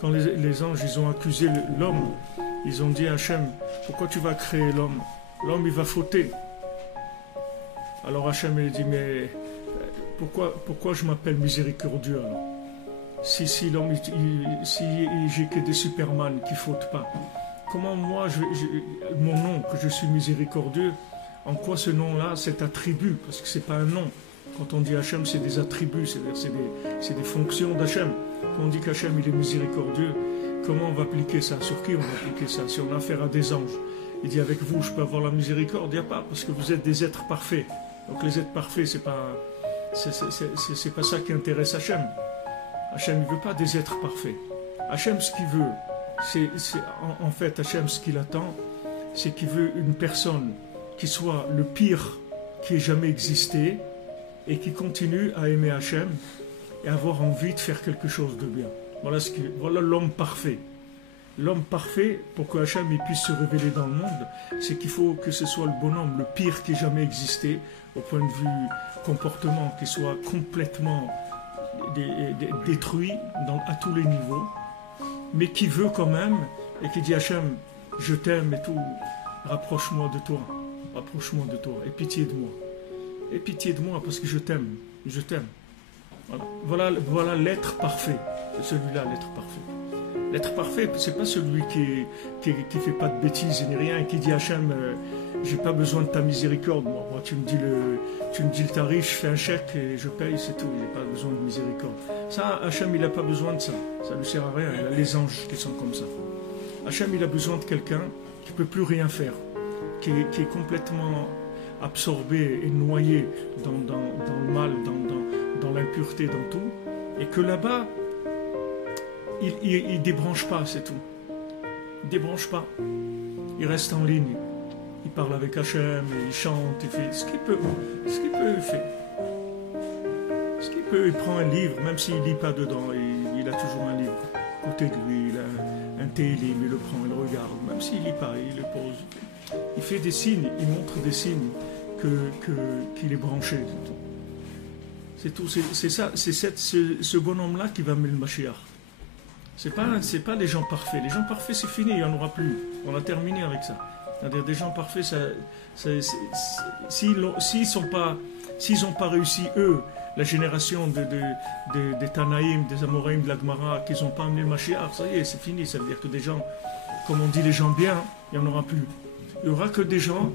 Quand les anges ils ont accusé l'homme, ils ont dit à Hachem, pourquoi tu vas créer l'homme? L'homme il va fauter. Alors Hachem il dit, mais pourquoi je m'appelle miséricordieux alors? Si l'homme, si j'ai que des Superman qui ne fautent pas, comment moi, mon nom, que je suis miséricordieux, en quoi ce nom-là, cet attribut, parce que ce n'est pas un nom. Quand on dit Hachem, c'est des attributs, c'est des fonctions d'Hachem. Quand on dit qu'Hachem, il est miséricordieux, comment on va appliquer ça? Sur qui on va appliquer ça? Si on a affaire à des anges, il dit avec vous, je peux avoir la miséricorde? Il n'y a pas, parce que vous êtes des êtres parfaits. Donc les êtres parfaits, c'est pas ça qui intéresse Hachem. Hachem ne veut pas des êtres parfaits. Hachem, ce qu'il veut, en fait, Hachem, ce qu'il attend, c'est qu'il veut une personne qui soit le pire qui ait jamais existé et qui continue à aimer Hachem et avoir envie de faire quelque chose de bien. Voilà l'homme parfait. L'homme parfait, pour que Hachem puisse se révéler dans le monde, c'est qu'il faut que ce soit le bonhomme, le pire qui ait jamais existé, au point de vue comportement, qui soit complètement détruit à tous les niveaux, mais qui veut quand même, et qui dit Hachem, je t'aime et tout, rapproche-moi de toi, et pitié de moi, parce que je t'aime. Voilà l'être parfait, c'est celui-là l'être parfait. L'être parfait, c'est pas celui qui fait pas de bêtises ni rien, et qui dit Hachem, j'ai pas besoin de ta miséricorde, moi tu me dis le tarif, je fais un chèque et je paye, c'est tout, j'ai pas besoin de miséricorde. Ça, Hachem, il a pas besoin de ça, ça lui sert à rien, il a les anges qui sont comme ça. Hachem, il a besoin de quelqu'un qui peut plus rien faire, qui est complètement absorbé et noyé dans le mal, dans l'impureté, dans tout, et que là-bas, il débranche pas, c'est tout. Il débranche pas. Il reste en ligne. Il parle avec Hachem, il chante, il fait ce qu'il peut, il fait. Ce qu'il peut, il prend un livre, même s'il ne lit pas dedans, il a toujours un livre. À côté de lui, il a un télim, il le prend, il le regarde, même s'il ne lit pas, il le pose. Il fait des signes, il montre des signes qu'il est branché, c'est tout. C'est ça, c'est ce bonhomme-là qui va amener le Mashiach. C'est pas les gens parfaits. Les gens parfaits, c'est fini, il n'y en aura plus. On a terminé avec ça. C'est-à-dire des gens parfaits, s'ils n'ont pas réussi, eux, la génération des Tanaïm, des Amoraïm, de la Gemara, qu'ils n'ont pas amené le Mashiach, ça y est, c'est fini. Ça veut dire que des gens, comme on dit les gens bien, il n'y en aura plus. Il n'y aura que des gens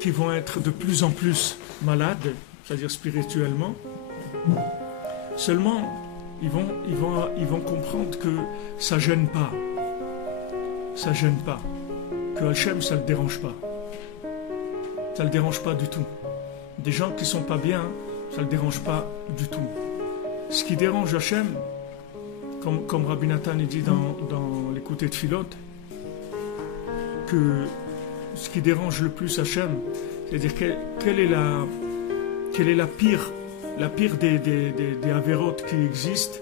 qui vont être de plus en plus malades, c'est-à-dire spirituellement. Seulement, ils vont comprendre que ça gêne pas. Ça gêne pas. Que Hachem, ça ne le dérange pas. Ça ne le dérange pas du tout. Des gens qui ne sont pas bien, ça ne le dérange pas du tout. Ce qui dérange Hachem, comme Rabbi Nathan dit dans l'écouté de Philote, que ce qui dérange le plus Hachem, c'est-à-dire quelle est la pire des avérotes qui existent,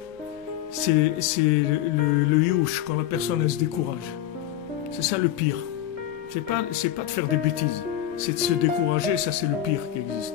c'est le yush, quand la personne elle se décourage. C'est ça le pire. C'est pas de faire des bêtises, c'est de se décourager, ça c'est le pire qui existe.